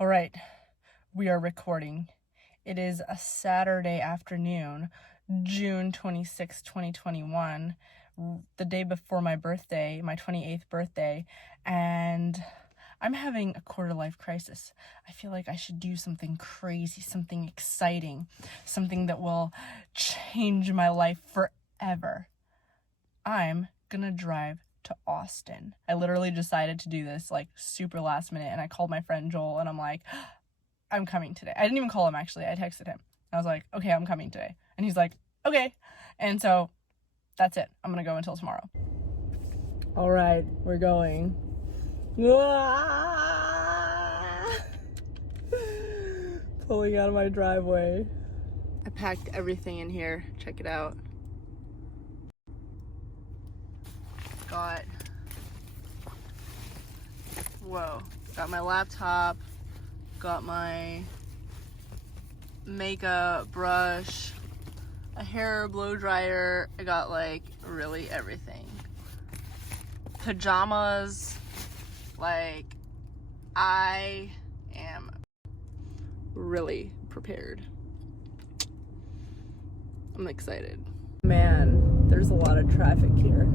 All right, we are recording. It is a Saturday afternoon, June 26, 2021, the day before my birthday, my 28th birthday, and I'm having a quarter-life crisis. I feel like I should do something crazy, something exciting, something that will change my life forever. I'm gonna drive to Austin. I literally decided to do this like super last minute, and I called my friend Joel and I'm like, I'm coming today. I didn't even call him actually. I texted him. I was like, okay, I'm coming today. And he's like, okay. And so that's it. I'm gonna go until tomorrow. All right, we're going. Pulling out of my driveway. I packed everything in here. Check it out. Got my laptop, got my makeup brush, a hair blow dryer. I got like really everything. Pajamas. Like, I am really prepared. I'm excited. Man, there's a lot of traffic here.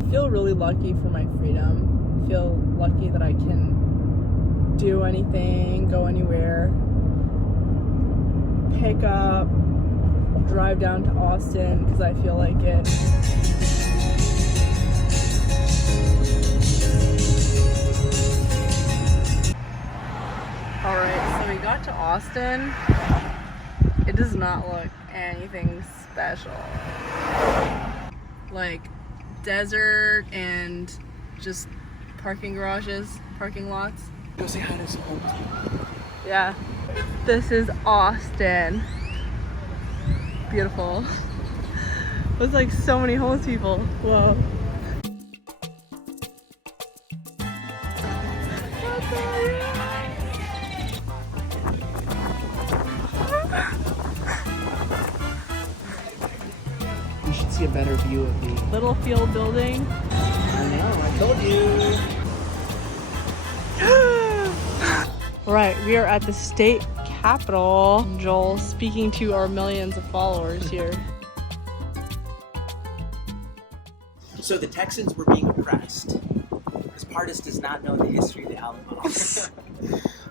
I feel really lucky for my freedom. I feel lucky that I can do anything, go anywhere, pick up, drive down to Austin because I feel like it. Alright, so we got to Austin. It does not look anything special. Like, desert and just parking garages, parking lots. Go say hi to some homeless people. Yeah, this is Austin. Beautiful. There's like so many homeless people. Whoa. You should see a better view of the Littlefield building. I know, I told you. Right, we are at the state capitol. Joel speaking to our millions of followers here. So the Texans were being oppressed. This Pardis does not know the history of the Alamo.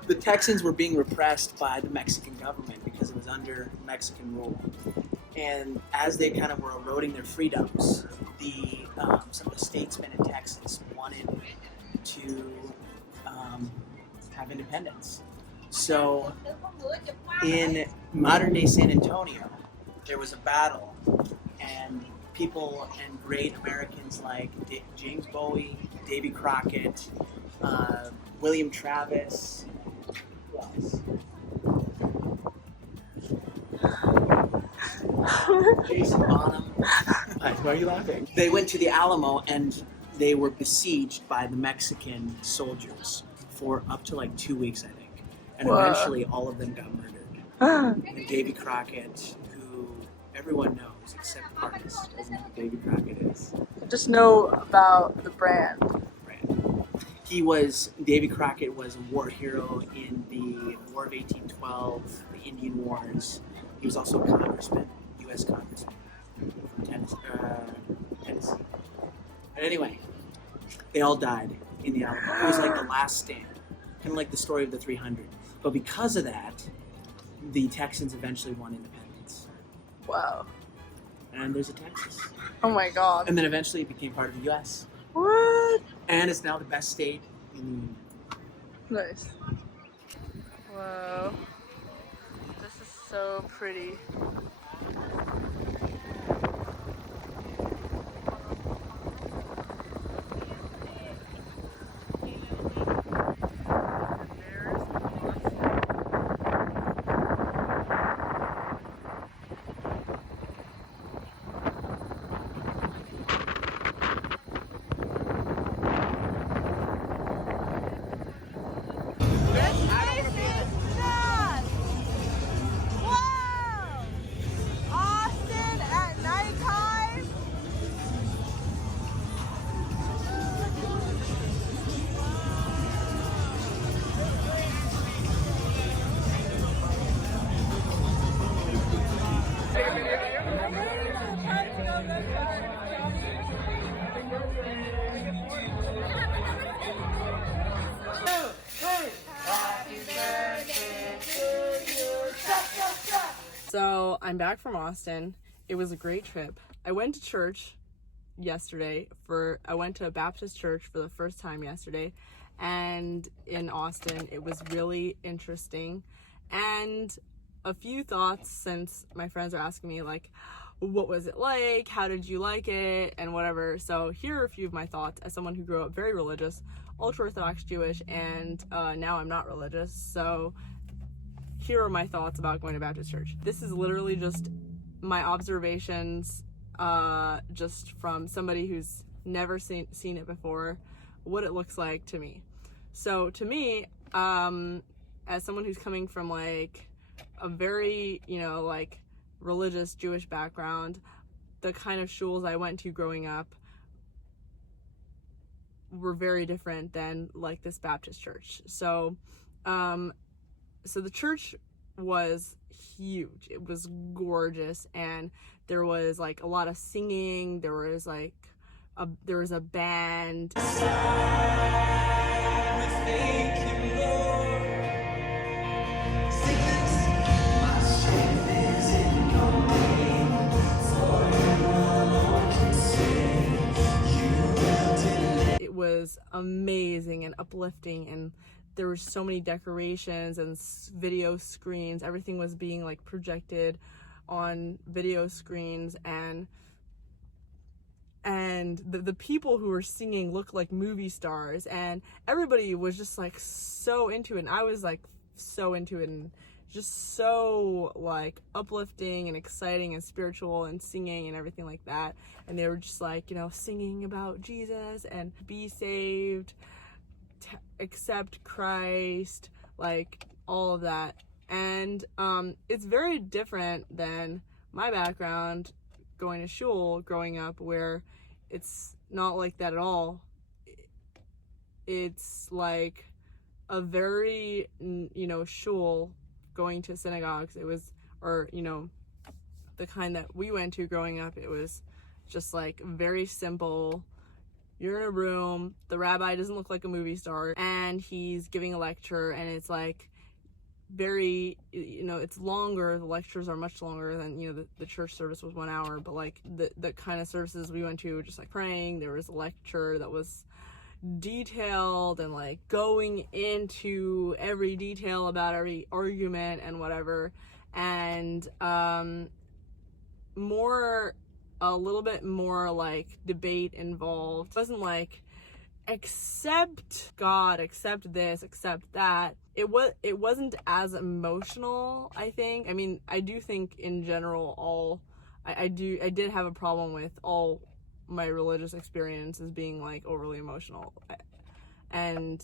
The Texans were being repressed by the Mexican government because it was under Mexican rule. And as they kind of were eroding their freedoms, some of the statesmen in Texas wanted to have independence. So in modern day San Antonio, there was a battle, and people and great Americans like James Bowie, Davy Crockett, William Travis, who else? Jason Bonham. Why are you laughing? They went to the Alamo and they were besieged by the Mexican soldiers for up to like 2 weeks, I think. And eventually all of them got murdered. And Davy Crockett, who everyone knows except Pardis doesn't know who Davy Crockett is. Just know about the brand. Davy Crockett was a war hero in the War of 1812, the Indian Wars. He was also a congressman, U.S. congressman from Tennessee. But anyway, they all died in the Alamo. It was like the last stand, kind of like the story of the 300. But because of that, the Texans eventually won independence. Wow. And there's a Texas. Oh my god. And then eventually it became part of the U.S. What? And it's now the best state in the union. Nice. Whoa. This is so pretty. So I'm back from Austin. It was a great trip. I went to church yesterday I went to a Baptist church for the first time yesterday, and in Austin. It was really interesting. And a few thoughts, since my friends are asking me like, what was it like? How did you like it? And whatever. So here are a few of my thoughts as someone who grew up very religious, ultra-Orthodox Jewish, and now I'm not religious. So here are my thoughts about going to Baptist church. This is literally just my observations, just from somebody who's never seen it before, what it looks like to me. So to me, as someone who's coming from like a very, like religious Jewish background, the kind of shuls I went to growing up were very different than like this Baptist church. So the church was huge. It was gorgeous, and there was like a lot of singing. There was a band. It was amazing and uplifting, and there were so many decorations and video screens. Everything was being like projected on video screens, and the people who were singing looked like movie stars, and everybody was just like so into it, and I was like so into it, and just so like uplifting and exciting and spiritual and singing and everything like that. And they were just like, singing about Jesus and be saved, accept Christ, like all of that. And it's very different than my background going to shul growing up, where it's not like that at all. It's like a very, shul, going to synagogues. It was, or, the kind that we went to growing up, it was just like very simple. You're in a room, the rabbi doesn't look like a movie star, and he's giving a lecture, and it's like very, it's longer. The lectures are much longer than, the church service was 1 hour, but like the kind of services we went to, just like praying, there was a lecture that was detailed and like going into every detail about every argument and whatever, and a little bit more like debate involved. It wasn't like accept God, accept this, accept that. It wasn't as emotional, I think. I mean, I do think in general I did have a problem with all my religious experiences being like overly emotional, and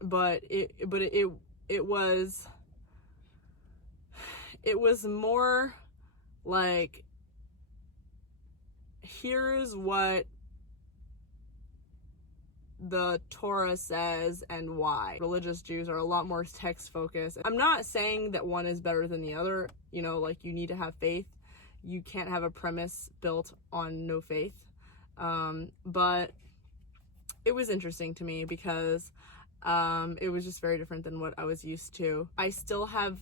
but it was more like, here's what the Torah says and why. Religious Jews are a lot more text focused. I'm not saying that one is better than the other, like you need to have faith. You can't have a premise built on no faith. But it was interesting to me because it was just very different than what I was used to. I still have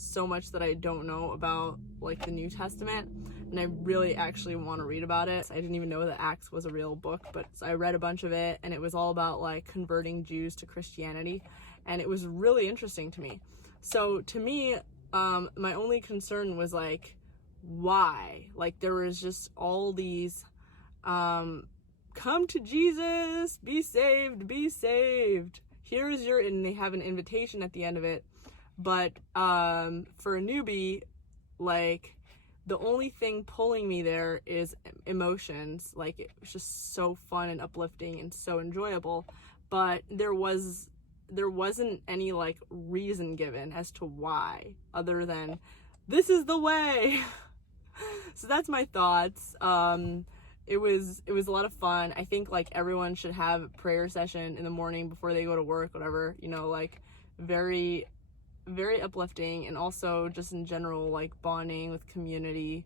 so much that I don't know about like the New Testament, and I really actually want to read about it. I didn't even know that Acts was a real book, but I read a bunch of it, and it was all about like converting Jews to Christianity, and it was really interesting to me. So to me, my only concern was like, why? Like there was just all these come to Jesus, be saved, here's your, and they have an invitation at the end of it. But for a newbie, like the only thing pulling me there is emotions. Like it was just so fun and uplifting and so enjoyable, but there wasn't any like reason given as to why, other than this is the way. So that's my thoughts. It was a lot of fun. I think like everyone should have a prayer session in the morning before they go to work, whatever, like very, very uplifting, and also just in general like bonding with community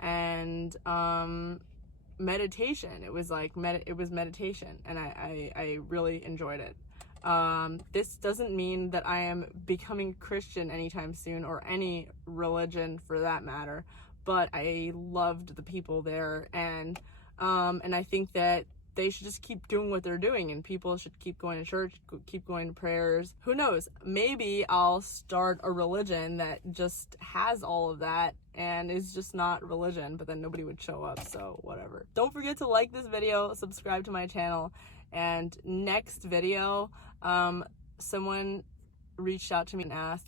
and meditation. It was like it was meditation, and I really enjoyed it. This doesn't mean that I am becoming Christian anytime soon, or any religion for that matter, but I loved the people there, and I think that they should just keep doing what they're doing, and people should keep going to church, keep going to prayers. Who knows? Maybe I'll start a religion that just has all of that and is just not religion, but then nobody would show up, so whatever. Don't forget to like this video, subscribe to my channel, and next video, someone reached out to me and asked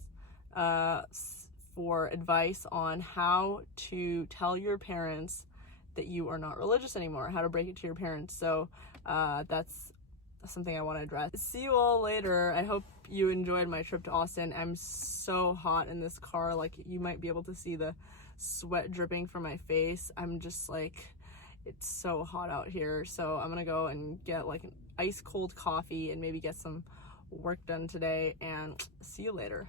for advice on how to tell your parents that you are not religious anymore, how to break it to your parents. So that's something I want to address. See you all later. I hope you enjoyed my trip to Austin. I'm so hot in this car, like you might be able to see the sweat dripping from my face. I'm just like, it's so hot out here. So I'm gonna go and get like an ice cold coffee and maybe get some work done today, and see you later.